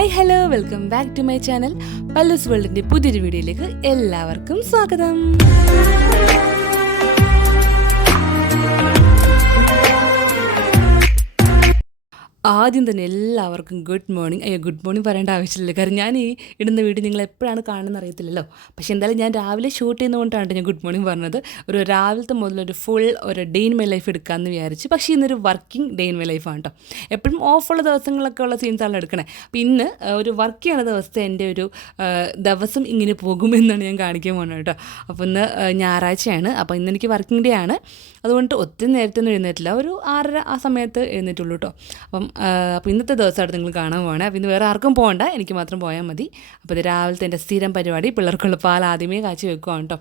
Hi hello welcome back to my channel പല്ലൂസ് വേൾഡിൻ്റെ പുതിയൊരു വീഡിയോയിലേക്ക് എല്ലാവർക്കും സ്വാഗതം. ആദ്യം തന്നെ എല്ലാവർക്കും ഗുഡ് മോർണിംഗ്. ഗുഡ് മോർണിംഗ് പറയേണ്ട ആവശ്യമില്ല, കാരണം ഞാൻ ഈ ഇടുന്ന വീഡിയോ നിങ്ങൾ എപ്പോഴാണ് കാണുന്നത് അറിയത്തില്ലല്ലോ. പക്ഷേ എന്തായാലും ഞാൻ രാവിലെ ഷൂട്ട് ചെയ്യുന്നതുകൊണ്ടാണ് ഞാൻ ഗുഡ് മോർണിംഗ് പറഞ്ഞത്. ഒരു രാവിലത്തെ മുതലൊരു ഫുൾ ഒരു ഡേ ഇൻ മൈ ലൈഫ് എടുക്കാമെന്ന് വിചാരിച്ചു. പക്ഷേ ഇന്നൊരു വർക്കിംഗ് ഡേ ഇൻ മൈ ലൈഫാണ് കേട്ടോ. എപ്പോഴും ഓഫുള്ള ദിവസങ്ങളൊക്കെ ഉള്ള സീൻസാണ് എടുക്കണേ. അപ്പോൾ ഇന്ന് ഒരു വർക്ക് ചെയ്യണ ദിവസത്തെ എൻ്റെ ഒരു ദിവസം ഇങ്ങനെ പോകുമെന്നാണ് ഞാൻ കാണിക്കാൻ പോകുന്നത് കേട്ടോ. അപ്പോൾ ഇന്ന് ഞായറാഴ്ചയാണ്. അപ്പോൾ ഇന്ന് എനിക്ക് വർക്കിംഗ് ഡേ ആണ്. അതുകൊണ്ട് ഒത്തിരി നേരത്തെ ഒന്നും എഴുന്നേറ്റില്ല, ഒരു 6:30 ആ സമയത്ത് എഴുന്നേറ്റുള്ളൂ കേട്ടോ. അപ്പോൾ ഇന്നത്തെ ദിവസമായിട്ട് നിങ്ങൾ കാണാൻ പോകണേ. അപ്പോൾ ഇന്ന് വേറെ ആർക്കും പോകണ്ട, എനിക്ക് മാത്രം പോയാൽ മതി. അപ്പോൾ ഇത് രാവിലത്തെ എൻ്റെ സ്ഥിരം പരിപാടി, പിള്ളേർക്കുള്ള പാൽ ആദ്യമേ കാച്ചി വെക്കുകയാണ് കേട്ടോ.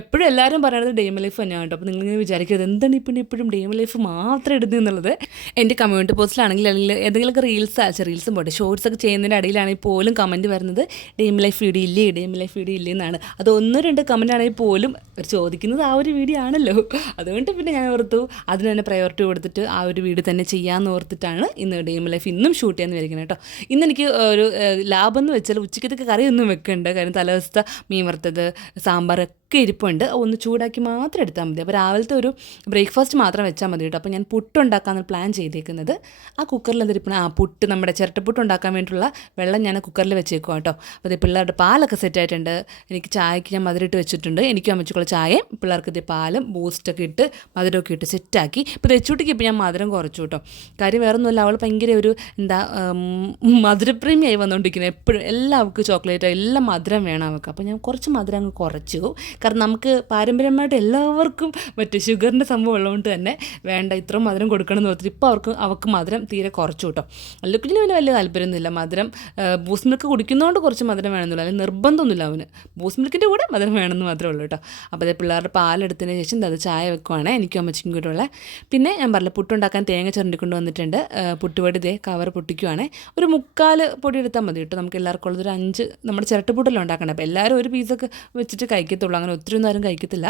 എപ്പോഴും എല്ലാവരും പറയുന്നത് ഡേ ഇൻ മൈ ലൈഫ് തന്നെയാണ് കേട്ടോ. അപ്പോൾ നിങ്ങളിങ്ങനെ വിചാരിക്കരുത് എന്താണ് ഇപ്പം എപ്പോഴും ഡേ ഇൻ മൈ ലൈഫ് മാത്രം ഇടുന്നത് എന്നുള്ളത്. എൻ്റെ കമ്മ്യൂണിറ്റി പോസ്റ്റിലാണെങ്കിൽ അല്ലെങ്കിൽ ഏതെങ്കിലുമൊക്കെ റീൽസും പോട്ടെ ഷോർട്സൊക്കെ ചെയ്യുന്നതിൻ്റെ ഇടയിലാണെങ്കിൽ പോലും കമൻറ്റ് വരുന്നത് day in my life video ഇല്ലേ, day in my life video ഇല്ലേ എന്നാണ്. അത് 1-2 കമൻ്റ് ആണെങ്കിൽ പോലും അവർ ചോദിക്കുന്നത് ആ ഒരു വീഡിയോ ആണല്ലോ. അതുകൊണ്ട് പിന്നെ ഞാൻ ഓർത്തു അതിന് തന്നെ പ്രയോറിറ്റി കൊടുത്തിട്ട് ആ ഒരു വീഡിയോ തന്നെ ചെയ്യാമെന്ന് ഓർത്തിട്ടാണ് ഇന്ന് ഡേ ഇൻ മൈ ലൈഫ് ഇന്നും ഷൂട്ട് ചെയ്യാമെന്ന് വിചാരിക്കുന്നത് കേട്ടോ. ഇന്ന് എനിക്ക് ഒരു ലാഭം എന്ന് വെച്ചാൽ ഉച്ചക്കത്തേക്ക് കറിയൊന്നും വെക്കണ്ട, കാര്യം തലേദിവസത്തെ മീൻ വറുത്തത് സാമ്പാറൊക്കെ ഇരിപ്പുണ്ട്, ഒന്ന് ചൂടാക്കി മാത്രം എടുത്താൽ മതി. അപ്പോൾ രാവിലത്തെ ഒരു ബ്രേക്ക്ഫാസ്റ്റ് മാത്രം വെച്ചാൽ മതി കേട്ടോ. അപ്പോൾ ഞാൻ പുട്ടുണ്ടാക്കാമെന്ന് പ്ലാൻ ചെയ്തേക്കുന്നത്. ആ കുക്കറിൽ എന്തിരിപ്പണം പുട്ട്, നമ്മുടെ ചിരട്ടപ്പുട്ട് ഉണ്ടാക്കാൻ വേണ്ടിയിട്ടുള്ള വെള്ളം ഞാൻ കുക്കറിൽ വെച്ചേക്കുക കേട്ടോ. അപ്പോൾ ഇത് പിള്ളേരുടെ പാലൊക്കെ സെറ്റായിട്ടുണ്ട്. എനിക്ക് ചായക്ക് ഞാൻ മധുരമിട്ട് വെച്ചിട്ടുണ്ട്. എനിക്കും അമ്മച്ചിക്കുള്ള ചായയും പിള്ളേർക്ക് ഇത് പാലും ബൂസ്റ്റൊക്കെ ഇട്ട് മധുരമൊക്കെ ഇട്ട് സെറ്റാക്കി. ഇപ്പോൾ തെച്ചൂട്ടിക്ക് ഇപ്പോൾ ഞാൻ മധുരം കുറച്ചു കേട്ടോ. കാര്യം വേറെ ഒന്നുമില്ല, അവൾ ഭയങ്കര ഒരു മധുരപ്രേമിയായി വന്നുകൊണ്ടിരിക്കുന്നത്. എപ്പോഴും എല്ലാവർക്കും ചോക്ലേറ്റോ എല്ലാം മധുരം വേണം അവൾക്ക്. അപ്പോൾ ഞാൻ കുറച്ച് മധുരം അങ്ങ് കുറച്ചു, കാരണം നമുക്ക് പാരമ്പര്യമായിട്ട് എല്ലാവർക്കും മറ്റേ ഷുഗറിൻ്റെ സംഭവം ഉള്ളതുകൊണ്ട് തന്നെ വേണ്ട ഇത്ര മധുരം കൊടുക്കണം എന്ന് ഓർത്തിട്ട് ഇപ്പോൾ അവൾക്ക് മധുരം തീരെ കുറച്ചു കേട്ടോ. ലുക്കിന് പിന്നെ വലിയ താല്പര്യമൊന്നുമില്ല. മധുരം ബൂസ്റ്റ് മിൽക്ക് കുടിക്കുന്നതുകൊണ്ട് കുറച്ച് മധുരം വേണമെന്നില്ല, അല്ലെങ്കിൽ നിർബന്ധമൊന്നുമില്ല അവന്. ബൂസ്റ്റ് മിൽക്കിൻ്റെ കൂടെ മധുരം വേണമെന്ന് മാത്രമേ ഉള്ളൂ കേട്ടോ. അപ്പോൾ അതേ പിള്ളേരുടെ പാലെടുത്തതിന് ശേഷം അത് ചായ വെക്കുവാണ്, എനിക്കും അമ്മച്ചിക്കും കൂടെ ഉള്ള. പിന്നെ ഞാൻ പറഞ്ഞില്ല പുട്ടുണ്ടാക്കാൻ തേങ്ങ ചുരണ്ടിക്കൊണ്ട് വന്നിട്ടുണ്ട്. പുട്ടുപൊടി ഇതേ കവർ പൊട്ടിക്കുവാണ്. ഒരു 3/4 പൊടി എടുത്താൽ മതി കേട്ടോ. നമുക്ക് എല്ലാവർക്കും ഉള്ളതൊരു 5 നമ്മുടെ ചിരട്ടപ്പുട്ടല്ലോ ഉണ്ടാക്കണം. അപ്പോൾ എല്ലാവരും ഒരു പീസൊക്കെ വെച്ചിട്ട് കഴിക്കത്തുള്ളൂ, അങ്ങനെ ഒത്തിരി ഒന്നും ആരും കഴിക്കത്തില്ല.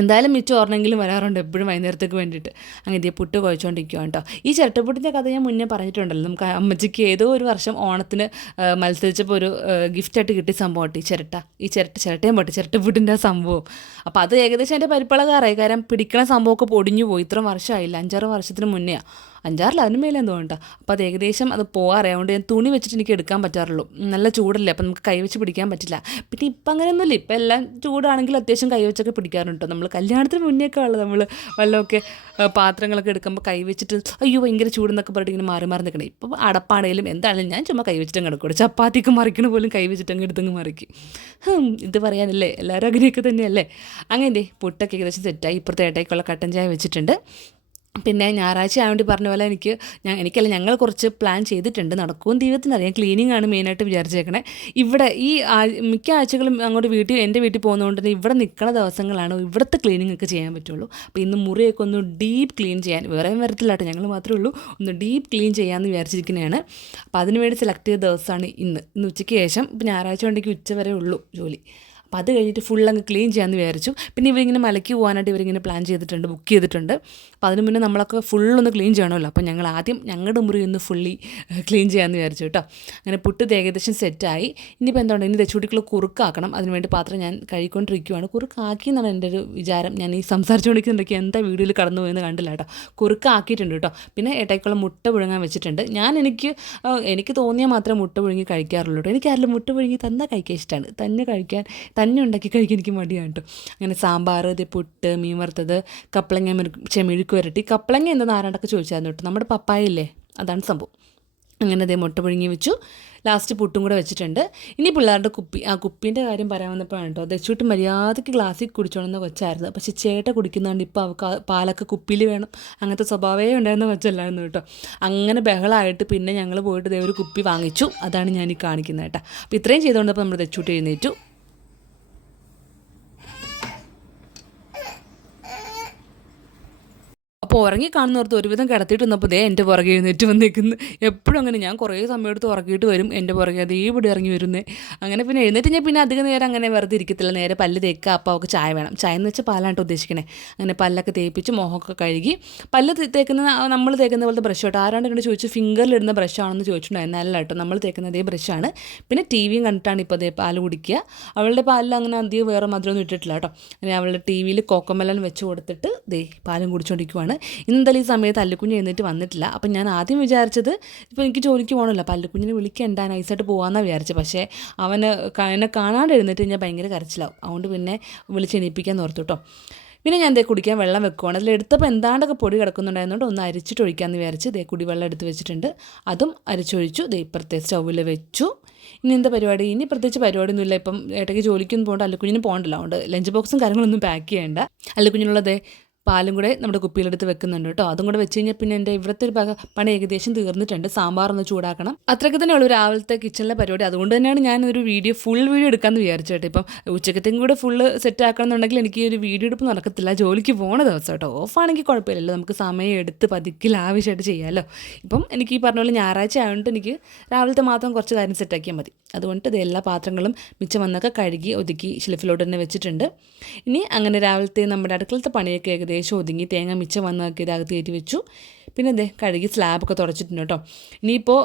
എന്തായാലും മിച്ചം ഓർണമെങ്കിലും വരാറുണ്ട് എപ്പോഴും വൈകുന്നേരത്തേക്ക് വേണ്ടിയിട്ട്. അങ്ങനെ ഇതേ പുട്ട് കുഴച്ചുകൊണ്ടിരിക്കുകയാണ് കേട്ടോ. ഈ ചിരട്ടപ്പുട്ടിൻ്റെ കഥ ഞാൻ മുന്നേ പറഞ്ഞിട്ടുണ്ടല്ലോ. നമുക്ക് അമ്മച്ചിക്ക് ഏതോ ഒരു വർഷം ഓണത്തിന് മത്സരിച്ചപ്പോൾ ഒരു ഗിഫ്റ്റായിട്ട് കിട്ടിയ സംഭവം കേട്ടോ ഈ ചിരട്ടയും പോട്ടെ ചിരട്ടപ്പുട്ടിൻ്റെ ആ സംഭവം. അപ്പോൾ അത് ഏകദേശം എൻ്റെ പരിപ്പളകാറായി, കാരണം പിടിക്കണ സംഭവമൊക്കെ പൊടിഞ്ഞു പോയി. ഇത്ര വർഷമായില്ല, 5-6 വർഷത്തിന് മുന്നേ, 5-6 അതിന് മേലേന്ന് തോന്നട്ടോ. അപ്പോൾ അത് ഏകദേശം അത് പോകാറിയായതുകൊണ്ട് ഞാൻ തുണി വെച്ചിട്ട് എനിക്ക് എടുക്കാൻ പറ്റാറുള്ളൂ. നല്ല ചൂടല്ലേ, അപ്പോൾ നമുക്ക് കൈവച്ച് പിടിക്കാൻ പറ്റില്ല. പിന്നെ ഇപ്പം അങ്ങനെയൊന്നുമില്ല, ഇപ്പം എല്ലാം ചൂടാണെങ്കിൽ അത്യാവശ്യം കൈവച്ചൊക്കെ പിടിക്കാറുണ്ട്. നമ്മൾ കല്യാണത്തിന് മുന്നേയൊക്കെ ഉള്ളത് നമ്മൾ വല്ലതൊക്കെ പാത്രങ്ങളൊക്കെ എടുക്കുമ്പോൾ കൈവച്ചിട്ട് അയ്യോ ഭയങ്കര ചൂടെന്നൊക്കെ പറഞ്ഞിട്ട് ഇങ്ങനെ മാറി നിൽക്കണേ. ഇപ്പം അടപ്പാണെങ്കിലും എന്താണെങ്കിലും ഞാൻ ചുമ്മാ കൈവച്ചിട്ടും കിടക്കൂടെ. ചപ്പാത്തിക്ക് മറിക്കണ പോലും കൈവച്ചിട്ടങ്ങ് എടുത്തങ്ങ് മറിക്കും. ഇത് പറയാനല്ലേ, എല്ലാവരും അങ്ങനെയൊക്കെ തന്നെയല്ലേ. അങ്ങനെ പുട്ടൊക്കെ ഏകദേശം സെറ്റായി. ഇപ്പുറത്തെ ഏട്ടയ്ക്കുള്ള കട്ടൻ ചായ വെച്ചിട്ടുണ്ട്. പിന്നെ ഞായറാഴ്ച ആയതുകൊണ്ട് പറഞ്ഞ പോലെ എനിക്കല്ല ഞങ്ങൾ കുറച്ച് പ്ലാൻ ചെയ്തിട്ടുണ്ട്. നടക്കുമെന്ന് ദൈവത്തിനറിയാം. ക്ലീനിങ് ആണ് മെയിനായിട്ട് വിചാരിച്ചേക്കണേ. ഇവിടെ ഈ മിക്ക ആഴ്ചകളും അങ്ങോട്ട് എൻ്റെ വീട്ടിൽ പോകുന്നതുകൊണ്ട് തന്നെ ഇവിടെ നിൽക്കുന്ന ദിവസങ്ങളാണ് ഇവിടുത്തെ ക്ലീനിങ് ഒക്കെ ചെയ്യാൻ പറ്റുള്ളൂ. അപ്പോൾ ഇന്ന് മുറിയൊക്കെ ഒന്ന് ഡീപ്പ് ക്ലീൻ ചെയ്യാൻ, വേറെയും വരത്തില്ല കേട്ടോ, ഞങ്ങൾ മാത്രമേ ഉള്ളൂ, ഒന്ന് ഡീപ്പ് ക്ലീൻ ചെയ്യാമെന്ന് വിചാരിച്ചിരിക്കുന്നതാണ്. അപ്പോൾ അതിനുവേണ്ടി സെലക്ട് ചെയ്ത ദിവസമാണ് ഇന്ന് ഉച്ചയ്ക്ക് ശേഷം. ഇപ്പോൾ ഞായറാഴ്ച ഉണ്ടെങ്കിൽ ഉച്ച വരെ ഉള്ളൂ ജോലി. അപ്പോൾ അത് കഴിഞ്ഞിട്ട് ഫുൾ അങ്ങ് ക്ലീൻ ചെയ്യാമെന്ന് വിചാരിച്ചു. പിന്നെ ഇവരിങ്ങനെ മലയ്ക്ക് പോകാനായിട്ട് ഇവരിങ്ങനെ പ്ലാൻ ചെയ്തിട്ടുണ്ട്, ബുക്ക് ചെയ്തിട്ടുണ്ട്. അപ്പോൾ അതിന് മുന്നേ നമ്മളൊക്കെ ഫുള്ളൊന്ന് ക്ലീൻ ചെയ്യണമല്ലോ. അപ്പോൾ ഞങ്ങൾ ആദ്യം ഞങ്ങളുടെ മുറി ഒന്ന് ഫുള്ളി ക്ലീൻ ചെയ്യാമെന്ന് വിചാരിച്ചു കേട്ടോ. അങ്ങനെ പുട്ട് ഏകദേശം സെറ്റായി. ഇനിയിപ്പോൾ എന്താണ്, ഇനി തെച്ചുകൂട്ടിക്കുള്ള കുറുക്കാക്കണം. അതിനുവേണ്ടി പാത്രം ഞാൻ കഴുകിക്കൊണ്ടിരിക്കുകയാണ്. കുറുക്കാക്കി എന്നാണ് എൻ്റെ ഒരു വിചാരം. ഞാൻ ഈ സംസാരിച്ചുകൊണ്ടിരിക്കുന്നുണ്ടെങ്കിൽ എന്താ വീഡിയോയിൽ കടന്നു പോയെന്ന് കണ്ടില്ല കേട്ടോ. കുറുക്കാക്കിയിട്ടുണ്ട് കേട്ടോ. പിന്നെ ഏട്ടയ്ക്കുള്ള മുട്ട പുഴുങ്ങാൻ വെച്ചിട്ടുണ്ട്. എനിക്ക് തോന്നിയാൽ മാത്രമേ മുട്ട പുഴുങ്ങി കഴിക്കാറുള്ളൂ കേട്ടോ. എനിക്കാരിലും മുട്ട പുഴുങ്ങി തന്നാൽ കഴിക്കാൻ ഇഷ്ടമാണ്, തന്നെ ഉണ്ടാക്കി കഴിക്കാൻ എനിക്ക് മടിയാണ് കേട്ടോ. അങ്ങനെ സാമ്പാർ, പുട്ട്, മീൻ വറുത്തത്, കപ്പളങ്ങ മെഴുക്ക് വരട്ടി. കപ്പളങ്ങ എന്താ ആരാണ്ടൊക്കെ ചോദിച്ചായിരുന്നു കേട്ടോ. നമ്മുടെ പപ്പായല്ലേ, അതാണ് സംഭവം. അങ്ങനെ മുട്ട പുഴുങ്ങി വെച്ചു. ലാസ്റ്റ് പുട്ടും കൂടെ വെച്ചിട്ടുണ്ട്. ഇനി പിള്ളേരുടെ കുപ്പീൻ്റെ കാര്യം പറയാൻ വന്നപ്പോഴാണ് കേട്ടോ. ദച്ചൂട്ട് മര്യാദയ്ക്ക് ഗ്ലാസ്സിൽ കുടിച്ചോണമെന്ന കൊച്ചായിരുന്നു. പക്ഷേ ചേട്ട കുടിക്കുന്നതുകൊണ്ട് ഇപ്പോൾ അവൾക്ക് പാലൊക്കെ കുപ്പിയിൽ വേണം, അങ്ങനത്തെ സ്വഭാവമേ ഉണ്ടായിരുന്ന കൊച്ചല്ലായിരുന്നു കേട്ടോ. അങ്ങനെ ബഹളമായിട്ട് പിന്നെ ഞങ്ങൾ പോയിട്ട് ഒരു കുപ്പി വാങ്ങിച്ചു. അതാണ് ഞാൻ ഈ കാണിക്കുന്നത് കേട്ടോ. അപ്പോൾ ഇത്രയും ചെയ്തുകൊണ്ടപ്പോൾ നമ്മൾ ദച്ചൂട്ട് എഴുന്നേറ്റു. അപ്പോൾ ഉറങ്ങി കാണുന്നവർക്ക് ഒരുവിധം കിടത്തിയിട്ട് വന്നപ്പോൾ ദേ എൻ്റെ പുറകെ എഴുന്നേറ്റ് വന്നേക്കുന്നു. എപ്പോഴും അങ്ങനെ ഞാൻ കുറേ സമയം എടുത്ത് ഉറക്കിയിട്ട് വരും, എൻ്റെ പുറകെ അതേ ഇവിടെ ഇറങ്ങി വരുന്നേ. അങ്ങനെ പിന്നെ എഴുന്നേറ്റ് ഞാൻ പിന്നെ അധികം നേരം അങ്ങനെ വെറുതെ ഇരിക്കത്തില്ല, നേരെ പല്ല് തേക്കുക. അപ്പോൾ അവൾക്ക് ചായ വേണം. ചായ എന്ന് വെച്ചാൽ പാലാട്ടോ ഉദ്ദേശിക്കണേ. അങ്ങനെ പല്ലൊക്കെ തേപ്പിച്ച് മുഖമൊക്കെ കഴുകി, പല്ല് തേക്കുന്ന നമ്മൾ തേക്കുന്ന പോലത്തെ ബ്രഷ് കേട്ടോ. ആരാണ്ട് കണ്ട് ചോദിച്ചു ഫിംഗറിലിടുന്ന ബ്രഷാണെന്ന് ചോദിച്ചിട്ടുണ്ടായിരുന്നു. അല്ല കേട്ടോ, നമ്മൾ തേക്കുന്ന അതേ ബ്രഷാണ്. പിന്നെ ടി വിയും കണ്ടിട്ടാണ് ഇപ്പോൾ അതേ പാല് കുടിക്കുക. അവളുടെ പാലിൽ അങ്ങനെ അധികം വേറെ മധുരമൊന്നും ഇട്ടിട്ടില്ല കേട്ടോ. അങ്ങനെ അവളുടെ ടി വിയിൽ കോക്കോമെലൻ വെച്ച് കൊടുത്തിട്ട് ദേ പാലും കുടിച്ചുകൊണ്ടിരിക്കുവാണ്. ഇന്നെന്തായാലും ഈ സമയത്ത് അല്ലുക്കുഞ്ഞ് എഴുന്നേറ്റ് വന്നിട്ടില്ല. അപ്പം ഞാൻ ആദ്യം വിചാരിച്ചത് ഇപ്പോൾ എനിക്ക് ജോലിക്ക് പോകണമല്ലോ, അപ്പോൾ അല്ലുക്കുഞ്ഞിനെ വിളിക്കണ്ട, നൈസായിട്ട് പോകാമെന്നാണ് വിചാരിച്ചത്. പക്ഷേ അവന് എന്നെ കാണാണ്ട് എഴുന്നേറ്റ് ഞാൻ ഭയങ്കര കരച്ചിലാവും. അതുകൊണ്ട് പിന്നെ വിളിച്ച് എണീപ്പിക്കാൻ ഓർത്തു കേട്ടോ. പിന്നെ ഞാൻ കുടിക്കാൻ വെള്ളം വെക്കുവാണ്. അതിലെടുത്തപ്പോൾ എന്താണ്ടൊക്കെ പൊടി കിടക്കുന്നുണ്ടായിരുന്നുകൊണ്ട് ഒന്ന് അരിച്ചിട്ട് ഒഴിക്കാമെന്ന് വിചാരിച്ച് കുടിവെള്ളം എടുത്ത് വെച്ചിട്ടുണ്ട്. അതും അരിച്ചൊഴിച്ചു. ഇപ്പുറത്തെ സ്റ്റൗവിൽ വെച്ചു. ഇനി എന്താ പരിപാടി? ഇനി പ്രത്യേകിച്ച് പരിപാടിയൊന്നുമില്ല. ഇപ്പം ഏട്ടയ്ക്ക് ജോലിക്കൊന്നും പോകണ്ട, അല്ലുക്കുഞ്ഞിന് പോകണ്ടല്ലോ. അതുകൊണ്ട് ലഞ്ച് ബോക്സും കാര്യങ്ങളൊന്നും പാക്ക് ചെയ്യേണ്ട. അല്ലുക്കുഞ്ഞിനുള്ളത് പാലും കൂടെ നമ്മുടെ കുപ്പിയിലെടുത്ത് വെക്കുന്നുണ്ട് കേട്ടോ. അതും കൂടെ വെച്ച് കഴിഞ്ഞാൽ പിന്നെ എൻ്റെ ഇവിടുത്തെ ഒരു പണി ഏകദേശം തീർന്നിട്ടുണ്ട്. സാമ്പാറൊന്ന് ചൂടാക്കണം. അത്രയ്ക്ക് തന്നെ ഉള്ളൂ രാവിലത്തെ കിച്ചണിലെ പരിപാടി. അതുകൊണ്ട് തന്നെയാണ് ഞാനൊരു ഫുൾ വീഡിയോ എടുക്കാമെന്ന് വിചാരിച്ചേട്ടോ. ഇപ്പം ഉച്ചക്കത്തേക്കും കൂടെ ഫുള്ള് സെറ്റ് ആക്കണമെന്നുണ്ടെങ്കിൽ എനിക്ക് ഈ ഒരു വീഡിയോ എടുപ്പ് നടക്കത്തില്ല. ജോലിക്ക് പോണ ദിവസം കേട്ടോ. ഓഫാണെങ്കിൽ കുഴപ്പമില്ലല്ലോ, നമുക്ക് സമയം എടുത്ത് പതുക്കിൽ ആവശ്യമായിട്ട് ചെയ്യാമല്ലോ. ഇപ്പം എനിക്ക് ഈ പറഞ്ഞ പോലെ ഞായറാഴ്ച ആയതുകൊണ്ട് എനിക്ക് രാവിലത്തെ മാത്രം കുറച്ച് കാര്യം സെറ്റാക്കിയാൽ മതി. അതുകൊണ്ട് ഇത് എല്ലാ പാത്രങ്ങളും മിച്ചം വന്നൊക്കെ കഴുകി ഒതുക്കി ഷെൽഫിലോട്ട് തന്നെ വെച്ചിട്ടുണ്ട്. ഇനി അങ്ങനെ രാവിലത്തെ നമ്മുടെ അടുക്കളത്തെ പണിയൊക്കെ ഏകദേശം ഒതുങ്ങി, തേങ്ങ മിച്ചം വന്നൊക്കെ ഇതകത്ത് കയറ്റി വെച്ചു. പിന്നെ അതെ കഴുകി സ്ലാബൊക്കെ തുടച്ചിട്ടുണ്ട് കേട്ടോ. ഇനിയിപ്പോൾ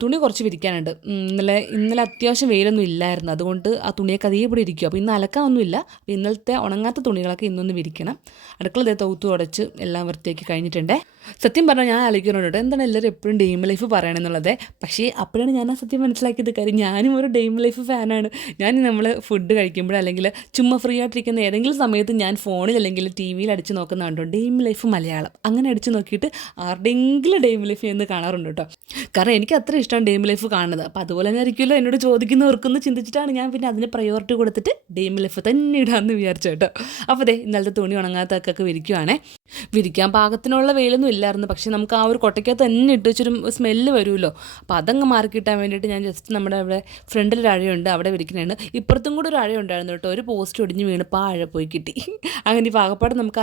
തുണി കുറച്ച് വിരിക്കാനുണ്ട്. ഇന്നലെ അത്യാവശ്യം വെയിലൊന്നും ഇല്ലായിരുന്നു, അതുകൊണ്ട് ആ തുണിയൊക്കെ അതേപടി ഇരിക്കും. അപ്പോൾ ഇന്ന് അലക്കാനൊന്നുമില്ല. അപ്പോൾ ഇന്നലത്തെ ഉണങ്ങാത്ത തുണികളൊക്കെ ഇന്നൊന്ന് വിരിക്കണം. അടുക്കള തൂത്ത് തുടച്ച് എല്ലാം വൃത്തിയാക്കി കഴിഞ്ഞിട്ടുണ്ടേ. സത്യം പറഞ്ഞാൽ ഞാൻ ആലോചിക്കുന്നുണ്ട് എന്താണ് എല്ലാവരും എപ്പോഴും ഡെയിം ലൈഫ് പറയണമെന്നുള്ളത്. പക്ഷേ അപ്പോഴാണ് ഞാൻ ആ സത്യം മനസ്സിലാക്കിയത്. കാര്യം ഞാനും ഒരു ഡെയിം ലൈഫ് ഫാനാണ്. ഞാൻ നമ്മൾ ഫുഡ് കഴിക്കുമ്പോൾ അല്ലെങ്കിൽ ചുമ്മാ ഫ്രീ ആയിട്ടിരിക്കുന്ന ഏതെങ്കിലും സമയത്ത് ഞാൻ ഫോണിൽ അല്ലെങ്കിൽ ടി വിയിൽ അടിച്ച് നോക്കുന്ന കണ്ടോ ഡെയിം ലൈഫ് മലയാളം. അങ്ങനെ അടിച്ച് നോക്കിയിട്ട് ആരുടെയെങ്കിലും ഡെയിം ലൈഫ് എന്ന് കാണാറുണ്ട് കേട്ടോ. കാരണം എനിക്ക് അത്ര ഇഷ്ടമാണ് ഡെയിം ലൈഫ് കാണുന്നത്. അപ്പോൾ അതുപോലെ തന്നെ ആയിരിക്കുമല്ലോ എന്നോട് ചോദിക്കുന്നവർക്കെന്ന് ചിന്തിച്ചിട്ടാണ് ഞാൻ പിന്നെ അതിന് പ്രയോറിറ്റി കൊടുത്തിട്ട് ഡെയിം ലൈഫ് തന്നെ ഇടാമെന്ന് വിചാരിച്ചു കേട്ടോ. അപ്പോൾ അതെ ഇന്നലത്തെ തുണി ഉണങ്ങാത്തൊക്കെ വിരിക്കുവാണേ. വിരിക്കാൻ പാകത്തിനുള്ള വെയിലൊന്നും ഇല്ലായിരുന്നു. പക്ഷേ നമുക്ക് ആ ഒരു കൊട്ടയ്ക്കകത്ത് തന്നെ ഇട്ട് വെച്ചൊരു സ്മെല്ല് വരുമല്ലോ. അപ്പോൾ അതങ്ങ് മാറി കിട്ടാൻ വേണ്ടിയിട്ട് ഞാൻ ജസ്റ്റ് നമ്മുടെ അവിടെ ഫ്രണ്ടിലൊരു അഴയുണ്ട്, അവിടെ വിരിക്കുന്നുണ്ട്. ഇപ്പുറത്തും കൂടെ ഒരു അഴയുണ്ടായിരുന്നു കേട്ടോ. ഒരു പോസ്റ്റ് ഒടിഞ്ഞ് വീണപ്പോൾ ആ അഴ പോയി കിട്ടി. അങ്ങനെ ഈ പാകപ്പാട് നമുക്ക്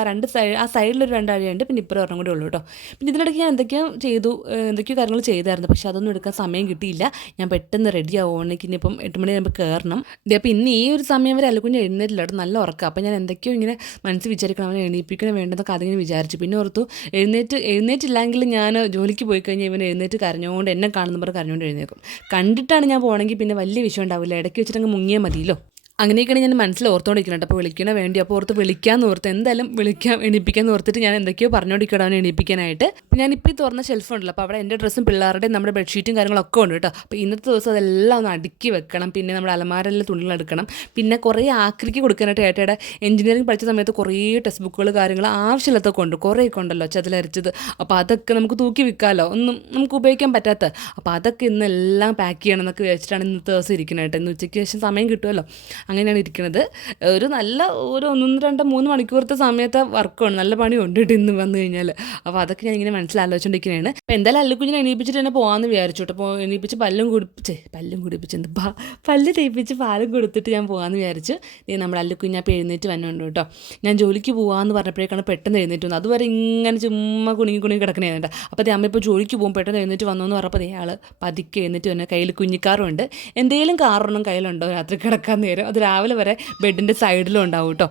ആ സൈഡിലൊരു 2 അഴയുണ്ട്, പിന്നെ ഇപ്പുറം ഒരെണ്ണം കൂടെ ഉള്ളൂ കേട്ടോ. പിന്നെ ഇതിനിടയ്ക്ക് ഞാൻ എന്തൊക്കെയോ കാര്യങ്ങൾ ചെയ്തായിരുന്നു. പക്ഷേ അതൊന്നും എടുക്കാൻ സമയം കിട്ടിയില്ല. ഞാൻ പെട്ടെന്ന് റെഡി ആവുകയാണെങ്കിൽ ഇനിയിപ്പം 8 മണി ആകുമ്പോൾ കയറണം. അപ്പോൾ ഇന്ന് ഈ ഒരു സമയം വരെ അല്ലുക്കുഞ്ഞ് എഴുന്നേറ്റില്ല കേട്ടോ. നല്ല ഉറക്കം. അപ്പോൾ ഞാൻ എന്തൊക്കെയോ ഇങ്ങനെ മനസ്സിൽ വിചാരിക്കണം, അവനെ എണീപ്പിക്കണം വേണ്ടതൊക്കെ അതിങ്ങനെ വിചാരിച്ചു. പിന്നെ ഓർത്തു എഴുന്നേറ്റില്ലെങ്കിൽ ഞാൻ ജോലിക്ക് പോയി കഴിഞ്ഞാൽ ഇവൻ എഴുന്നേറ്റ് കരഞ്ഞുകൊണ്ട് എന്നെ കാണുന്ന പറഞ്ഞ് കരഞ്ഞുകൊണ്ട് എഴുന്നേക്കും. കണ്ടിട്ടാണ് ഞാൻ പോകണമെങ്കിൽ പിന്നെ വലിയ വിഷയം ഉണ്ടാവില്ല. ഇടയ്ക്ക് വെച്ചിട്ടങ്ങ് മുങ്ങിയാൽ മതിയല്ലോ. അങ്ങനെയൊക്കെയാണ് ഞാൻ മനസ്സിൽ ഓർത്തുകൊണ്ടിരിക്കുന്നുണ്ട്. അപ്പോൾ വിളിക്കണ വേണ്ടി അപ്പോൾ വിളിക്കാമെന്ന് ഓർത്ത് എന്തായാലും എണീപ്പിക്കാമെന്ന് ഓർത്തിട്ട് ഞാൻ എന്തൊക്കെയോ പറഞ്ഞുകൊണ്ടിരിക്കണം അവനെ എണീപ്പിക്കാനായിട്ട്. അപ്പോൾ ഞാനിപ്പോൾ ഈ തുറന്ന ഷെൽഫ് ഉണ്ടല്ലോ, അപ്പോൾ അവിടെ എൻ്റെ ഡ്രസ്സും പിള്ളേരുടെയും നമ്മുടെ ബെഡ്ഷീറ്റും കാര്യങ്ങളൊക്കെ ഉണ്ട് കേട്ടോ. അപ്പോൾ ഇന്നത്തെ ദിവസം അതെല്ലാം ഒന്ന് അടുക്കി വെക്കണം. പിന്നെ നമ്മുടെ അലമാരയിലെ തുണികൾ എടുക്കണം. പിന്നെ കുറേ ആക്രിക്ക് കൊടുക്കാനായിട്ട് ഏട്ടയുടെ എഞ്ചിനീയറിംഗ് പഠിച്ച സമയത്ത് കുറേ ടെക്സ്റ്റ് ബുക്കുകൾ കാര്യങ്ങൾ ആവശ്യമില്ലാത്തൊക്കെ ഉണ്ട്, കുറേയൊക്കെ ഉണ്ടല്ലോ ചതിലരച്ചത്. അപ്പോൾ അതൊക്കെ നമുക്ക് തൂക്കി വിൽക്കാമല്ലോ, ഒന്നും നമുക്ക് ഉപയോഗിക്കാൻ പറ്റാത്ത. അപ്പോൾ അതൊക്കെ ഇന്നെല്ലാം പാക്ക് ചെയ്യണം എന്നൊക്കെ വിചാരിച്ചിട്ടാണ് ഇന്നത്തെ ദിവസം ഇരിക്കുന്നത് കേട്ടോ. ഇന്ന് ഉച്ചയ്ക്ക് ശേഷം സമയം കിട്ടുമല്ലോ, അങ്ങനെയാണ് ഇരിക്കുന്നത്. ഒരു നല്ല ഒരു 1, 2, 3 മണിക്കൂറത്തെ സമയത്തെ വർക്കാണ്, നല്ല പണിയുണ്ട് കേട്ടോ ഇന്ന് വന്നു കഴിഞ്ഞാൽ. അപ്പോൾ അതൊക്കെ ഞാൻ ഇങ്ങനെ മനസ്സിലാലോചിച്ചുകൊണ്ടിരിക്കുന്നതാണ്. അപ്പോൾ എന്തായാലും അല്ലുക്കുഞ്ഞിനെ എണീപ്പിച്ചിട്ട് തന്നെ പോകാമെന്ന് വിചാരിച്ചു കേട്ടോ. അപ്പോൾ എണീപ്പിച്ച് പല്ല് തേപ്പിച്ച് പാലും കൊടുത്തിട്ട് ഞാൻ പോകാമെന്ന് വിചാരിച്ചു. നമ്മുടെ അല്ലുക്കുഞ്ഞ് അപ്പോൾ എഴുന്നേറ്റ് വന്നുണ്ട് കേട്ടോ. ഞാൻ ജോലിക്ക് പോകാമെന്ന് പറഞ്ഞപ്പോഴേക്കാണ് പെട്ടെന്ന് എഴുന്നേറ്റ് വന്നത്. അതുവരെ ഇങ്ങനെ ചുമ്മാ കുണുങ്ങി കിടക്കണേ കേട്ടോ. അപ്പോൾ അമ്മ ഇപ്പോൾ ജോലിക്ക് പോകും പെട്ടെന്ന് എഴുന്നേറ്റ് വന്നു എന്ന് പറഞ്ഞപ്പോൾ ആൾ പതുക്കെ എഴുന്നേറ്റ് വന്നെ. കയ്യിൽ കുഞ്ഞിക്കാറുണ്ട്. എന്തെങ്കിലും കാറൊന്നും കയ്യിലുണ്ടോ രാത്രി കിടക്കാൻ നേരം. അത് രാവിലെ വരെ ബെഡിൻ്റെ സൈഡിലും ഉണ്ടാവും കേട്ടോ.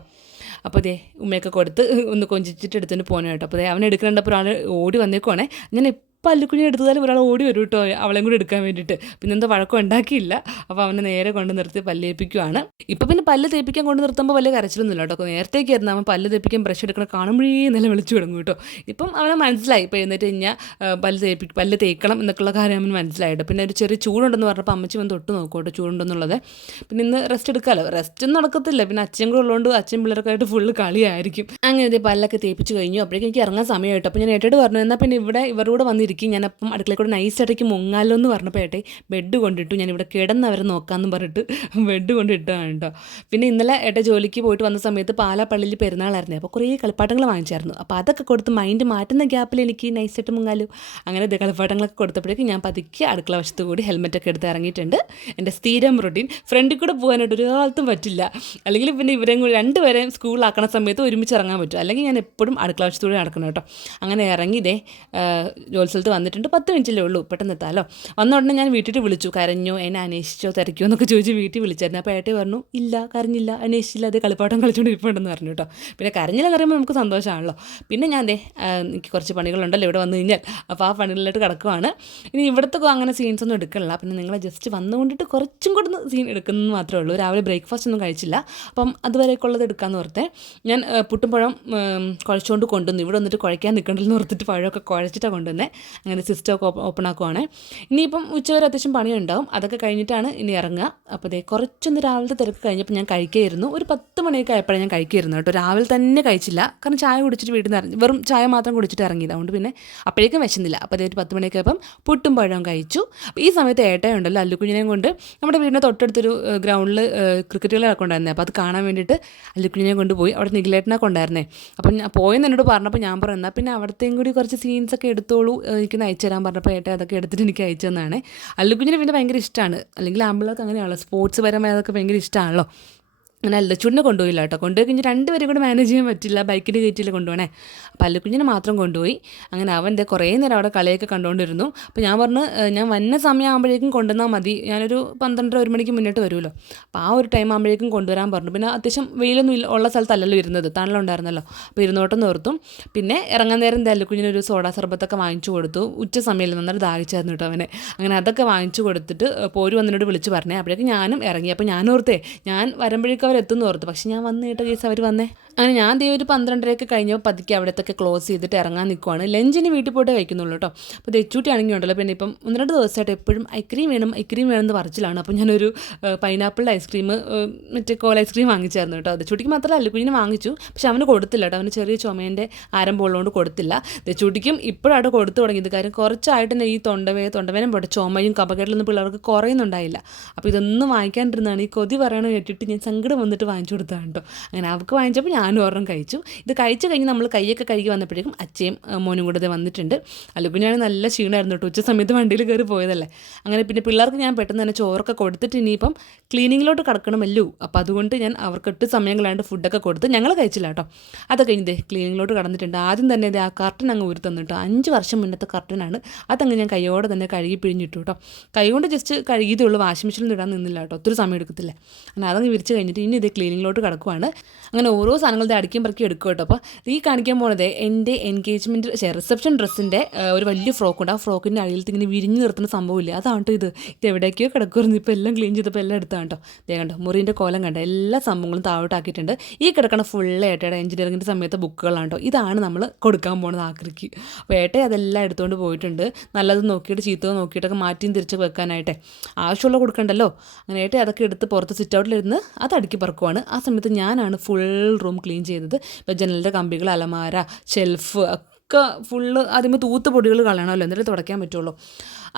അപ്പോൾ ഉമ്മയൊക്കെ കൊടുത്ത് ഒന്ന് കൊഞ്ചിച്ചിട്ട് എടുത്തിട്ട് പോകണം കേട്ടോ. അപ്പോൾ അവനെ എടുക്കുന്നുണ്ടപ്പോൾ ഒരാൾ ഓടി വന്നേക്കുവാണേ. ഞാൻ പല്ലുക്കുഞ്ഞിനെ എടുത്താലും ഒരാൾ ഓടി വരും കേട്ടോ അവളെയും കൂടി എടുക്കാൻ വേണ്ടിയിട്ട്. പിന്നെ എന്താ വഴക്കം ഉണ്ടാക്കിയില്ല. അപ്പോൾ അവനെ നേരെ കൊണ്ട് നിർത്തി പല്ല് തേപ്പിക്കുവാണ്. ഇപ്പോൾ പിന്നെ പല്ല് തേപ്പിക്കാൻ കൊണ്ട് നിർത്തുമ്പോൾ വലിയ കരച്ചിലൊന്നുമില്ല കേട്ടോ. നേരത്തേക്കായിരുന്നു അവൻ പല്ല് തേപ്പിക്കാൻ ബ്രഷ് എടുക്കണം കാണുമ്പോഴേ നല്ല വിളിച്ചു തുടങ്ങും കേട്ടോ. ഇപ്പം അവനെ മനസ്സിലായി. ഇപ്പോൾ എഴുന്നേറ്റ് കഴിഞ്ഞാൽ പല്ല് തേക്കണം എന്നൊക്കെയുള്ള കാര്യം അവൻ മനസ്സിലായിട്ട്. പിന്നെ ഒരു ചെറിയ ചൂടുണ്ടെന്ന് പറഞ്ഞപ്പോൾ അമ്മച്ചി വന്ന് തൊട്ട് നോക്കും കേട്ടോ ചൂടുണ്ടെന്നുള്ളത്. പിന്നെ ഇന്ന് റെസ്റ്റ് എടുക്കാമല്ലോ. റെസ്റ്റ് ഒന്നും നടക്കത്തില്ല. പിന്നെ അച്ഛൻ കൂടെ ഉള്ളതുകൊണ്ട് അച്ഛൻ പിള്ളേർക്കായിട്ട് ഫുള്ള് കളിയായിരിക്കും. അങ്ങനെ പല്ലൊക്കെ തേപ്പിച്ച് കഴിഞ്ഞു. അപ്പോഴേക്കും എനിക്ക് ഇറങ്ങാൻ സമയമായിട്ട്. അപ്പോൾ ഞാൻ ഏട്ടോട് പറഞ്ഞു എന്നാൽ പിന്നെ ഇവിടെ ഇവരുടെ കൂടെ വന്നിരിക്കും ഇരിക്കും, ഞാനപ്പം അടുക്കളയിൽ കൂടെ നൈസായിട്ടേക്ക് മുങ്ങാലോ എന്ന് പറഞ്ഞപ്പോൾ ഏട്ടായി ബെഡ് കൊണ്ടിട്ടു. ഞാനിവിടെ കിടന്നവരെ നോക്കാമെന്ന് പറഞ്ഞിട്ട് ബെഡ് കൊണ്ടിട്ടാണ് കേട്ടോ. പിന്നെ ഇന്നലെ ഏട്ടായി ജോലിക്ക് പോയിട്ട് വന്ന സമയത്ത് പാലാപ്പള്ളിയിൽ പെരുന്നാളായിരുന്നു. അപ്പോൾ കുറേ കളിപ്പാട്ടങ്ങൾ വാങ്ങിച്ചായിരുന്നു. അപ്പോൾ അതൊക്കെ കൊടുത്ത് മൈൻഡ് മാറ്റുന്ന ഗ്യാപ്പിൽ എനിക്ക് നൈസായിട്ട് മുങ്ങാലോ. അങ്ങനെ കളിപ്പാട്ടങ്ങളൊക്കെ കൊടുത്തപ്പോഴേക്കും ഞാൻ പതുക്കെ അടുക്കള വശത്ത് കൂടി ഹെൽമെറ്റൊക്കെ എടുത്ത് ഇറങ്ങിയിട്ടുണ്ട്. എൻ്റെ സ്ഥിരം റൊട്ടീൻ. ഫ്രണ്ടിൽ കൂടെ പോകാനായിട്ട് ഒരു കാലത്തും പറ്റില്ല, അല്ലെങ്കിൽ പിന്നെ ഇവരെയും കൂടി രണ്ടുപേരെയും സ്കൂളിലാക്കണ സമയത്ത് ഒരുമിച്ച് ഇറങ്ങാൻ പറ്റും, അല്ലെങ്കിൽ ഞാൻ എപ്പോഴും അടുക്കള വശത്തൂടെ നടക്കണം കേട്ടോ. അങ്ങനെ ഇറങ്ങി ജോലി സ്ഥലത്ത് വന്നിട്ടുണ്ട്. 10 മിനിറ്റല്ലേ ഉള്ളൂ, പെട്ടെന്ന് എത്താമല്ലോ. വന്ന ഉടനെ ഞാൻ വീട്ടിൽ വിളിച്ചു. കരഞ്ഞോ, എന്നെ അന്വേഷിച്ചോ തിരക്കിയോ എന്നൊക്കെ ചോദിച്ച് വീട്ടിൽ വിളിച്ചായിരുന്നു. അപ്പോൾ ഏട്ടേ പറഞ്ഞു ഇല്ല, കരഞ്ഞില്ല, അന്വേഷിച്ചില്ല, അതേ കളിപ്പാട്ടം കളിച്ചുകൊണ്ട് ഇരിപ്പുണ്ടെന്ന് പറഞ്ഞു കേട്ടോ. പിന്നെ കരഞ്ഞില്ലെന്ന് പറയുമ്പോൾ നമുക്ക് സന്തോഷമാണല്ലോ. പിന്നെ ഞാൻ എനിക്ക് കുറച്ച് പണികളുണ്ടല്ലോ ഇവിടെ വന്നു കഴിഞ്ഞാൽ, അപ്പോൾ ആ പണികളിലോട്ട് കിടക്കുവാണ്. ഇനി ഇവിടുത്തെ അങ്ങനെ സീൻസ് ഒന്നും എടുക്കണില്ല. പിന്നെ നിങ്ങളെ ജസ്റ്റ് വന്നുകൊണ്ടിട്ട് കുറച്ചും കൂടെ സീൻ എടുക്കുന്നത് മാത്രമേ ഉള്ളൂ. രാവിലെ ബ്രേക്ക്ഫാസ്റ്റ് ഒന്നും കഴിച്ചില്ല, അപ്പം അതുവരേക്കുള്ളത് എടുക്കാമെന്ന് ഓർത്തേ. ഞാൻ പുട്ടും പഴം കുഴച്ചുകൊണ്ട് കൊണ്ടുവന്നു. ഇവിടെ വന്നിട്ട് കുഴയ്ക്കാൻ നിൽക്കണ്ടെന്ന് ഓർത്തിട്ട് പഴമൊക്കെ കുഴച്ചിട്ടാണ് കൊണ്ടുവന്നത്. അങ്ങനെ സിസ്റ്റമൊക്കെ ഓപ്പൺ ആക്കുവാണ്. ഇനിയിപ്പം ഉച്ചവരെ അത്യാവശ്യം പണിയുണ്ടാവും, അതൊക്കെ കഴിഞ്ഞിട്ടാണ് ഇനി ഇറങ്ങുക. അപ്പോൾ കുറച്ചൊന്ന് രാവിലത്തെ തിരക്ക് കഴിഞ്ഞപ്പോൾ ഞാൻ കഴിക്കുകയായിരുന്നു. ഒരു 10 മണിയൊക്കെ ആയപ്പോഴാണ് ഞാൻ കഴിക്കുകയായിരുന്നു കേട്ടോ. രാവിലെ തന്നെ കഴിച്ചില്ല, കാരണം ചായ കുടിച്ചിട്ട് വീട്ടിൽ നിന്ന് ഇറങ്ങി, വെറും ചായ മാത്രം കുടിച്ചിട്ട് ഇറങ്ങിയത്. അതുകൊണ്ട് പിന്നെ അപ്പോഴേക്കും വിശന്നില്ല. അപ്പോൾ ഒരു 10 മണിയൊക്കെ ആയപ്പം പുട്ടും പഴവും കഴിച്ചു. അപ്പോൾ ഈ സമയത്ത് ഏട്ടയുണ്ടല്ലോ അല്ലുക്കുഞ്ഞിനെയും കൊണ്ട് നമ്മുടെ വീടിൻ്റെ തൊട്ടടുത്തൊരു ഗ്രൗണ്ടിൽ ക്രിക്കറ്റ് കളി നടക്കുന്നുണ്ടായിരുന്നേ. അപ്പോൾ അത് കാണാൻ വേണ്ടിയിട്ട് അല്ലുക്കുഞ്ഞിനെ കൊണ്ടുപോയി. അവിടെ നിഖിലേട്ടനെ കൊണ്ടായിരുന്നേ. അപ്പം ഞാൻ പോയെന്ന് എന്നോട് പറഞ്ഞപ്പോൾ ഞാൻ പറഞ്ഞു എന്നാൽ പിന്നെ അവിടത്തെയും കൂടി കുറച്ച് സീൻസൊക്കെ എടുത്തോളൂ, എനിക്ക് അയച്ചു തരാൻ പറഞ്ഞപ്പോൾ ഏട്ടൻ അതൊക്കെ എടുത്തിട്ട് എനിക്ക് അയച്ചു തന്നതാണ്. അല്ലുക്കുഞ്ഞിനെ പിന്നെ ഭയങ്കര ഇഷ്ടമാണ്, അല്ലെങ്കിൽ ആമ്പിള്ളേർക്ക് അങ്ങനെയാണല്ലോ, സ്പോർട്സ് പരമായ അതൊക്കെ ഭയങ്കര ഇഷ്ടമാണല്ലോ. അങ്ങനെ അല്ലച്ചുടിനെ കൊണ്ടുപോയില്ല കേട്ടോ. കൊണ്ടുപോയി കഴിഞ്ഞ് രണ്ടുപേരും കൂടെ മാനേജ് ചെയ്യാൻ പറ്റില്ല, ബൈക്കിൻ്റെ കയറ്റിയിൽ കൊണ്ടുപോകണേ. അപ്പോൾ അല്ലുക്കുഞ്ഞിനെ മാത്രം കൊണ്ടുപോയി. അങ്ങനെ അവൻ്റെ കുറേ നേരം അവിടെ കളിയൊക്കെ കണ്ടുകൊണ്ടിരുന്നു. അപ്പോൾ ഞാൻ പറഞ്ഞു ഞാൻ വന്ന സമയമാകുമ്പോഴേക്കും കൊണ്ടുവന്നാൽ മതി, ഞാനൊരു 12-1 മണിക്ക് മുന്നിട്ട് വരുമല്ലോ, അപ്പോൾ ആ ഒരു ടൈം ആകുമ്പോഴേക്കും കൊണ്ടുവരാൻ പറഞ്ഞു. പിന്നെ അത്യാവശ്യം വെയിലൊന്നും ഉള്ള സ്ഥലത്തല്ലല്ലോ ഇരുന്നത്, തണലുണ്ടായിരുന്നല്ലോ, അപ്പോൾ ഇരുന്നോട്ടം നിർത്തും. പിന്നെ ഇറങ്ങാൻ നേരം അല്ലുക്കുഞ്ഞിനൊരു സോഡാ സർബത്തൊക്കെ വാങ്ങിച്ചു കൊടുത്തു. ഉച്ച സമയത്ത് നന്നായിട്ട് ദാഹിച്ചായിരുന്നു കേട്ടോ അവനെ. അങ്ങനെ അതൊക്കെ വാങ്ങിച്ചു കൊടുത്തിട്ട് പോര് വന്നിനോട് വിളിച്ച് പറഞ്ഞേ. അപ്പോഴേക്കും ഞാനും ഇറങ്ങി. അപ്പോൾ ഞാൻ ഓർത്തേ ഞാൻ വരുമ്പോഴേക്കും അവരെത്തുന്നു ഓർത്ത്, പക്ഷെ ഞാൻ വന്ന് കേട്ട കേസ് അവർ വന്നേ. അങ്ങനെ ഞാൻ ഒരു 12:30 കഴിഞ്ഞപ്പോൾ പതുക്കെ അവിടത്തൊക്കെ ക്ലോസ് ചെയ്തിട്ട് ഇറങ്ങാൻ നിൽക്കുവാണ്. ലഞ്ചിന് വീട്ടിൽ പോയിട്ട് കഴിക്കുന്നുള്ളൂ കേട്ടോ. അപ്പോൾ തെച്ചൂട്ടി ആണെങ്കിൽ ഉണ്ടല്ലോ, പിന്നെ ഇപ്പം 1-2 ദിവസമായിട്ട് എപ്പോഴും ഐസ്ക്രീം വേണമെന്ന് പറച്ചിലാണ്. അപ്പോൾ ഞാനൊരു പൈനാപ്പിളിൻ്റെ ഐസ്ക്രീം മറ്റേ കോല ഐസ്ക്രീം വാങ്ങിച്ചായിരുന്നു കേട്ടോ. തെച്ചൂട്ടിക്ക് മാത്രമല്ല അല്ലുക്കുഞ്ഞിന് വാങ്ങിച്ചു, പക്ഷെ അവന് കൊടുത്തില്ല കേട്ടോ. അവന് ചെറിയ ചുമേൻ്റെ ആരംഭമുള്ളതുകൊണ്ട് കൊടുത്തില്ല. തെച്ചൂട്ടിക്കും ഇപ്പോഴാണ് കൊടുത്തു തുടങ്ങിയത്. കാര്യം കുറച്ചായിട്ട് തന്നെ ഈ തൊണ്ടവേനം പോട്ടെ ചുമയും കഫക്കെട്ടിലൊന്നും പിള്ളേർക്ക് കുറയുന്നുണ്ടായില്ല. അപ്പോൾ ഇതൊന്നും വാങ്ങിക്കാണ്ടിരുന്നാണ് ഈ കൊതി പറയണ കേട്ടിട്ട് ഞാൻ സങ്കടം വന്നിട്ട് വാങ്ങിച്ചു കൊടുത്തതാണ് കേട്ടോ. അങ്ങനെ അവൾക്ക് വാങ്ങിച്ചപ്പോൾ ഞാനും ഒരെണ്ണം കഴിച്ചു. ഇത് കഴിച്ച് കഴിഞ്ഞ് നമ്മൾ കൈയൊക്കെ കഴുകി വന്നപ്പോഴേക്കും അച്ഛയും മോനും കൂടെ വന്നിട്ടുണ്ട്. അല്ലുക്കുഞ്ഞാണെങ്കിൽ നല്ല ക്ഷീണമായിരുന്നു കേട്ടോ, ഉച്ച സമയത്ത് വണ്ടിയിൽ കയറി പോയതല്ലേ. അങ്ങനെ പിന്നെ പിള്ളേർക്ക് ഞാൻ പെട്ടെന്ന് തന്നെ ചോറൊക്കെ കൊടുത്തിട്ട് ഇനിയിപ്പം ക്ലീനിങ്ങിലോട്ട് കിടക്കണമല്ലോ, അപ്പോൾ അതുകൊണ്ട് ഞാൻ അവർക്ക് 8 സമയം കളയാണ്ട് ഫുഡൊക്കെ കൊടുത്ത് ഞങ്ങൾ കഴിച്ചില്ല കേട്ടോ. അതൊക്കെ കഴിഞ്ഞ് ക്ലീനിങ്ങിലോട്ട് കടന്നിട്ടുണ്ട്. ആദ്യം തന്നെ ആ കർട്ടൻ അങ്ങ് ഊരി തന്നിട്ടോ. 5 വർഷം മുന്നത്തെ കർട്ടനാണ്. അതങ്ങ് ഞാൻ കൈയോടെ തന്നെ കഴുകി പിഴിഞ്ഞിട്ടു കേട്ടോ. കൈ കൊണ്ട് ജസ്റ്റ് കഴുകിയതേ ഉള്ളൂ, വാഷിംഗ് മെഷീനിൽ ഇടാൻ നിന്നില്ല കേട്ടോ, ഒത്തിരി സമയം എടുക്കത്തില്ല. അങ്ങനെ അതങ്ങ് വിരിച്ച് കഴിഞ്ഞിട്ട് ഇനി ക്ലീനിങ്ങിലോട്ട് കിടക്കുവാണ്. അങ്ങനെ ഓരോ സാധനങ്ങളുടെ അടുക്കിയും പറക്കി എടുക്കും കേട്ടോ. അപ്പോൾ ഈ കാണിക്കാൻ പോകുന്നത് എൻ്റെ എൻഗേജ്മെൻറ്റ് റിസപ്ഷൻ ഡ്രസ്സിൻ്റെ ഒരു വലിയ ഫ്രോക്കുണ്ട്. ആ ഫ്രോക്കിൻ്റെ അടിയിലത്ത് ഇങ്ങനെ വിരിഞ്ഞ് നിർത്തുന്ന സംഭവമില്ല, അതാണ് ഇത് എവിടേക്കോ കിടക്കുമായിരുന്നു. ഇപ്പോൾ എല്ലാം ക്ലീൻ ചെയ്തപ്പോൾ എല്ലാം എടുത്താണ് കേട്ടോ. ദേ കണ്ടോ മുറിൻ്റെ കോലം കണ്ടോ, എല്ലാ സംഭവങ്ങളും താഴോട്ടാക്കിയിട്ടുണ്ട്. ഈ കിടക്കണ ഫുള്ള് ഏട്ടയുടെ എഞ്ചിനീയറിങ്ങിൻ്റെ സമയത്ത് ബുക്കുകളാണ് കേട്ടോ. ഇതാണ് നമ്മൾ കൊടുക്കാൻ പോകുന്നത് ആക്രിക്ക്. അപ്പോൾ ഏട്ടയെ അതെല്ലാം എടുത്തുകൊണ്ട് പോയിട്ടുണ്ട്. നല്ലത് നോക്കിയിട്ട് ചീത്തത് നോക്കിയിട്ടൊക്കെ മാറ്റിയും തിരിച്ച് വെക്കാനായിട്ടെ, ആവശ്യമുള്ള കൊടുക്കണ്ടല്ലോ. അങ്ങനെ ഏട്ടയെ അതൊക്കെ എടുത്ത് പുറത്ത് സിറ്റ് ഔട്ടിലിരുന്ന് അത് അടുക്കി പറക്കുവാണ്. ആ സമയത്ത് ഞാനാണ് ഫുൾ റൂം ക്ലീൻ ചെയ്തത്. ഇപ്പോൾ ജനലിൻ്റെ കമ്പികൾ, അലമാര, ഷെൽഫ് ഒക്കെ ഫുള്ള് ആദ്യമേ തൂത്ത് പൊടികൾ കളയണമല്ലോ, എന്നിട്ട് തുടയ്ക്കാൻ പറ്റുള്ളൂ.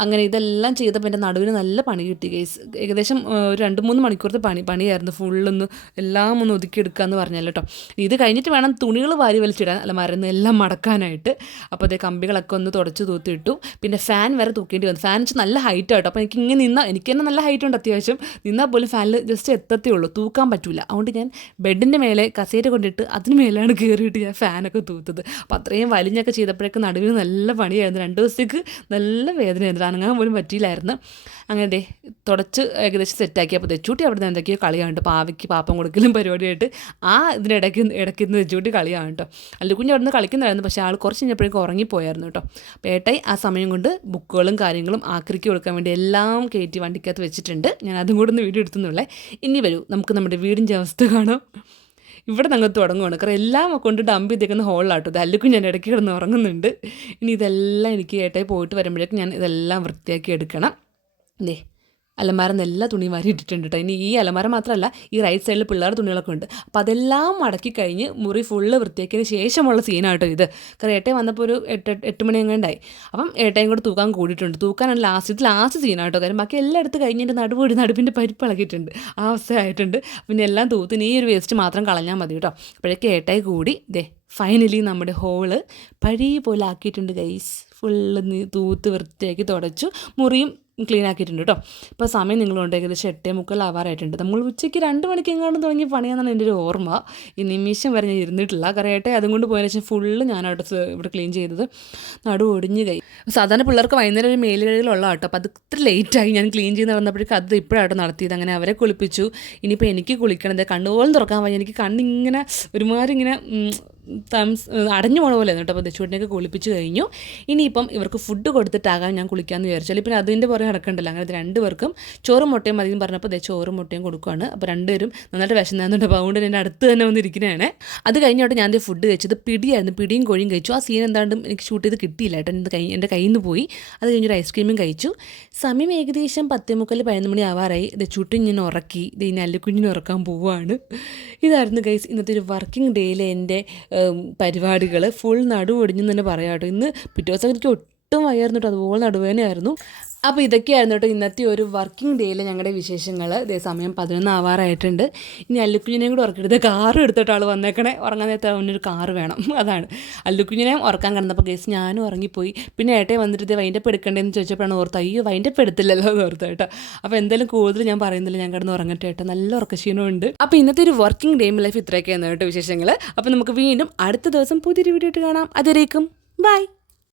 അങ്ങനെ ഇതെല്ലാം ചെയ്തപ്പോൾ എൻ്റെ നടുവിന് നല്ല പണി കിട്ടി ഗൈസ്. ഏകദേശം ഒരു 2-3 മണിക്കൂറത്തെ പണിയായിരുന്നു. ഫുള്ളൊന്ന് എല്ലാം ഒന്ന് ഒതുക്കിയെടുക്കുക എന്ന് പറഞ്ഞല്ലോ കേട്ടോ. ഇത് കഴിഞ്ഞിട്ട് വേണം തുണികൾ വാരി വലിച്ചിടാൻ, അല്ല മരുന്ന് എല്ലാം മടക്കാനായിട്ട്. അപ്പോൾ അതേ കമ്പികളൊക്കെ ഒന്ന് തുടച്ച് തൂത്തിട്ടു. പിന്നെ ഫാൻ വരെ തൂക്കേണ്ടി വന്നു. ഫാൻ വെച്ചാൽ നല്ല ഹൈറ്റ് ആട്ടോ. അപ്പോൾ എനിക്ക് തന്നെ നല്ല ഹൈറ്റ് ഉണ്ട് അത്യാവശ്യം. നിന്നാൽ പോലും ഫാനിൽ ജസ്റ്റ് എത്തത്തേ ഉള്ളൂ, തൂക്കാൻ പറ്റില്ല. അതുകൊണ്ട് ഞാൻ ബെഡിൻ്റെ മേലെ കസേര കൊണ്ടിട്ട് അതിന് മേലാണ് കയറിയിട്ട് ഞാൻ ഫാനൊക്കെ തൂത്തത്. അപ്പോൾ അത്രയും വലിഞ്ഞൊക്കെ ചെയ്തപ്പോഴേക്കും നടുവിന് നല്ല പണിയായിരുന്നു. 2 ദിവസത്തേക്ക് നല്ല വേദനയായിരുന്നു, അനങ്ങാൻ പോലും പറ്റിയില്ലായിരുന്നു. അങ്ങനെ തുടച്ച് ഏകദേശം സെറ്റാക്കി. അപ്പോൾ തെച്ചൂട്ടി അവിടെ നിന്ന് എന്തൊക്കെയോ കളിയാണ്, പാവയ്ക്ക് പാപ്പം കൊടുക്കലും പരിപാടിയായിട്ട് ആ ഇടയ്ക്ക് തെച്ചൂട്ടി കളിയാണ് കേട്ടോ. അല്ലുക്കുഞ്ഞ് അവിടെ നിന്ന് കളിക്കുന്നതായിരുന്നു, പക്ഷേ ആൾ കുറച്ച് കഴിഞ്ഞപ്പോഴേക്കും ഉറങ്ങിപ്പോയായിരുന്നു കേട്ടോ. പേട്ടായി ആ സമയം കൊണ്ട് ബുക്കുകളും കാര്യങ്ങളും ആക്രിക്ക് കൊടുക്കാൻ വേണ്ടി എല്ലാം കയറ്റി വണ്ടിക്കകത്ത് വെച്ചിട്ടുണ്ട്. ഞാൻ അതും കൂടെ ഒന്ന് വീഡിയോ എടുത്തുന്നുള്ളേ. ഇനി വരൂ നമുക്ക് നമ്മുടെ വീടിൻ്റെ അവസ്ഥ കാണാം. ഇവിടെ ഞങ്ങൾ തുടങ്ങുവാണ്, കാരണം എല്ലാം കൊണ്ട് ഡംപ് ചെയ്തേക്കുന്ന ഹോളിലാട്ടോ. ഇത് അല്ലുക്കും ഞാൻ ഇടയ്ക്ക് കിടന്ന് ഉറങ്ങുന്നുണ്ട്. ഇനി ഇതെല്ലാം എനിക്ക് ഏട്ടായി പോയിട്ട് വരുമ്പോഴേക്കും ഞാൻ ഇതെല്ലാം വൃത്തിയാക്കി എടുക്കണം. അലമാരന്ന് എല്ലാ തുണിയും വാരി ഇട്ടിട്ടുണ്ട് കേട്ടോ. ഇനി ഈ അലമാര മാത്രമല്ല, ഈ റൈറ്റ് സൈഡിൽ പിള്ളേരുടെ തുണികളൊക്കെ ഉണ്ട്. അപ്പോൾ അതെല്ലാം മടക്കി കഴിഞ്ഞ് മുറി ഫുള്ള് വൃത്തിയാക്കിയതിന് ശേഷമുള്ള സീനാട്ടോ ഇത്. കാരണം ഏട്ടൻ വന്നപ്പോൾ ഒരു 8 മണി എങ്ങാണ്ടായി. അപ്പം ഏട്ടയും കൂടെ തൂക്കാൻ കൂടിയിട്ടുണ്ട്. തൂക്കാനാണ് ലാസ്റ്റ് സീനാട്ടോ. കാര്യം ബാക്കി എല്ലാം എടുത്ത് കഴിഞ്ഞ് എൻ്റെ നടുപ്പിൻ്റെ പരിപ്പ് ഇളകിയിട്ടുണ്ട്. ആ അവസ്ഥയായിട്ടുണ്ട്. പിന്നെ എല്ലാം തൂത്തിന് ഈ ഒരു വേസ്റ്റ് മാത്രം കളഞ്ഞാൽ മതി കേട്ടോ. അപ്പോഴേക്ക് ഏട്ടായി കൂടി ഫൈനലി നമ്മുടെ ഹോള് പഴയ പോലെ ആക്കിയിട്ടുണ്ട് ഗൈസ്. ഫുള്ള് തൂത്ത് വൃത്തിയാക്കി തുടച്ചു. മുറിയും ക്ലീൻ ആക്കിയിട്ടുണ്ട് കേട്ടോ. ഇപ്പോൾ സമയം നിങ്ങളുണ്ട് ഏകദേശം 8:45 ആവാറായിട്ടുണ്ട്. നമ്മൾ ഉച്ചയ്ക്ക് 2 മണിക്ക് എങ്ങാണ്ടും തുടങ്ങിയ പണിയാണെന്നാണ് എൻ്റെ ഒരു ഓർമ്മ. ഈ നിമിഷം വരെ ഞാൻ ഇരുന്നിട്ടില്ല. കാരണം അതും കൊണ്ട് പോയതിനു ശേഷം ഫുള്ള് ഞാനവിടെ ഇവിടെ ക്ലീൻ ചെയ്തത് ഒടിഞ്ഞ് കൈ. സാധാരണ പിള്ളേർക്ക് വൈകുന്നേരം ഒരു മേലുകഴികളുള്ള കേട്ടോ. അപ്പോൾ അത് ഇത്ര ലേറ്റായി ഞാൻ ക്ലീൻ ചെയ്ത് വന്നപ്പോഴേക്കും അത് ഇപ്പോഴാട്ടോ നടത്തിയത്. അങ്ങനെ അവരെ കുളിപ്പിച്ചു. ഇനിയിപ്പോൾ എനിക്ക് കുളിക്കണം. കണ്ണുപോലും തുറക്കാൻ വയ്യ. എനിക്ക് കണ്ണിങ്ങനെ ഒരുമാതിരി ഇങ്ങനെ അടഞ്ഞു പോണ പോലെ കേട്ടോ. അപ്പോൾ ദച്ചുവിനെയൊക്കെ കുളിപ്പിച്ച് കഴിഞ്ഞു. ഇനിയിപ്പം ഇവർക്ക് ഫുഡ് കൊടുത്തിട്ടാകാം ഞാൻ കുളിക്കാമെന്ന് വിചാരിച്ചാൽ. പിന്നെ അതിൻ്റെ പുറകെ നടക്കണ്ടല്ലോ. അങ്ങനെ 2 പേർക്കും ചോറും മുട്ടയും മതി എന്ന് പറഞ്ഞപ്പോൾ ചോറും മുട്ടയും കൊടുക്കുകയാണ്. അപ്പോൾ 2 പേരും നന്നായിട്ട് വിശന്നാന്നുണ്ട്. അപ്പോൾ അതുകൊണ്ട് എൻ്റെ അടുത്ത് തന്നെ വന്നിരിക്കുന്നതാണ്. അത് കഴിഞ്ഞോട്ട് ഞാൻ ഫുഡ് കഴിച്ചത് പിടിയായിരുന്നു. പിടിയും കോഴിയും കഴിച്ചു. ആ സീൻ എന്താണ്ടും എനിക്ക് ഷൂട്ട് ചെയ്ത് കിട്ടിയില്ല കേട്ടോ. എൻ്റെ കയ്യിൽ നിന്ന് പോയി. അത് കഴിഞ്ഞൊരു ഐസ്ക്രീമും കഴിച്ചു. സമയം ഏകദേശം 10:45 11 മണി ആവാറായി. ചുട്ടും ഞാൻ ഉറക്കി. ഇനി അല്ലുക്കുഞ്ഞിനെ ഉറക്കാൻ പോവുകയാണ്. ഇതായിരുന്നു ഗൈസ് ഇന്നത്തെ ഒരു വർക്കിംഗ് ഡേയിലെ എൻ്റെ പരിപാടികൾ. ഫുൾ ഒടിഞ്ഞു തന്നെ പറയാം കേട്ടോ. ഇന്ന് പിറ്റേ ദിവസം എനിക്ക് ഒട്ടും വയ്യായിരുന്നു കേട്ടോ. അതുപോലെ നടുവേദനയായിരുന്നു. അപ്പോൾ ഇതൊക്കെയായിരുന്നു കേട്ടോ ഇന്നത്തെ ഒരു വർക്കിംഗ് ഡേയിലെ ഞങ്ങളുടെ വിശേഷങ്ങൾ. സമയം 11 ആവാറായിട്ടുണ്ട്. ഇനി അല്ലുക്കുഞ്ഞിനെയും കൂടെ ഉറക്കിയിട്ട് കാറ് എടുത്തിട്ട് ആൾ വന്നേക്കണേ. ഉറങ്ങാൻ നേരത്തെ അവനൊരു കാറ് വേണം. അതാണ് അല്ലുക്കുഞ്ഞിനെയും ഉറക്കാൻ കിടന്നപ്പോൾ കേസ് ഞാനും ഉറങ്ങിപ്പോയി. പിന്നെ ഏട്ടയെ വന്നിട്ട് വൈൻഡപ്പ് എടുക്കണ്ടേന്ന് ചോദിച്ചപ്പോഴാണ് ഓർത്ത് അയ്യോ വൈൻഡപ്പ് എടുത്തില്ലല്ലോ എന്ന് ഓർത്ത് കേട്ടോ. അപ്പോൾ എന്തായാലും കൂടുതൽ ഞാൻ പറയുന്നില്ല. ഞാൻ കിടന്ന് ഉറങ്ങട്ടെ കേട്ടോ. നല്ല ഉറക്കക്ഷീണമുണ്ട്. അപ്പോൾ ഇന്നത്തെ ഒരു വർക്കിംഗ് ഡേ ലൈഫ് ഇത്രയൊക്കെയായിരുന്നു കേട്ടോ വിശേഷങ്ങൾ. അപ്പോൾ നമുക്ക് വീണ്ടും അടുത്ത ദിവസം പുതിയൊരു വീഡിയോ ഇട്ട് കാണാം. അതുവരേക്കും ബൈ.